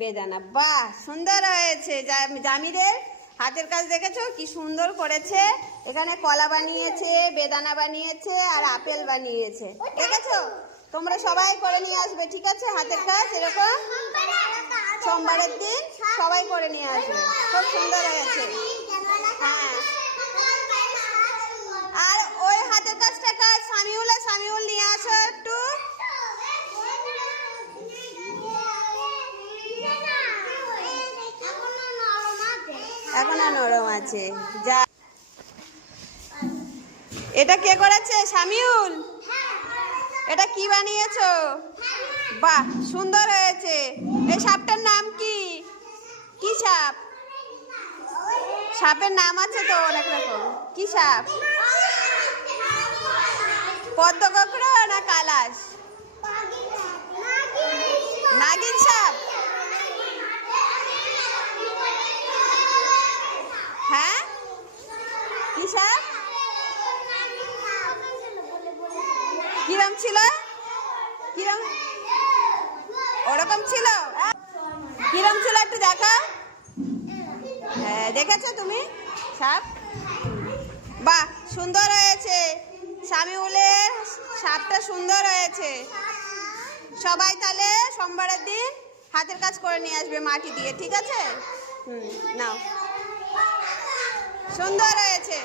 বেদানা, বাহ সুন্দর হয়েছে। জামিদের হাতের কাজ দেখেছো কি সুন্দর করেছে। এখানে কলা বানিয়েছে, বেদানা বানিয়েছে আর আপেল বানিয়েছে, দেখেছো? তোমরা সবাই করে নিয়ে আসবে, ঠিক আছে? হাতের কাজ এরকম সোমবারের দিন সবাই করে নিয়ে আসবে। খুব সুন্দর হয়েছে। হ্যাঁ, আর ওই হাতের কাজটা কাজ সামিউল নিয়ে আসো একটু। এখনো নরম আছে। যা, এটা কে করেছে? সামিউল। এটা কি বানিয়েছো? বাহ সুন্দর হয়েছে। এই সাপটার নাম কি? কি সাপ? সাপের নাম আছে তো অনেক রকম। কি সাপ? পদ্মকাকড়া না কালাশ? নাগিন সাপ। হ্যাঁ, কি সাপ? কিরম ছিল? কিরম ওরকম ছিল? কিরম ছিল একটু দেখাও। হ্যাঁ, দেখেছো তুমি সাপ? বাহ সুন্দর হয়েছে। সামিউলের সাপটা সুন্দর হয়েছে। সবাই তাহলে সোমবারের দিন হাতের কাজ করে নিয়ে আসবে মাটি দিয়ে, ঠিক আছে? নাও, সুন্দর হয়েছে।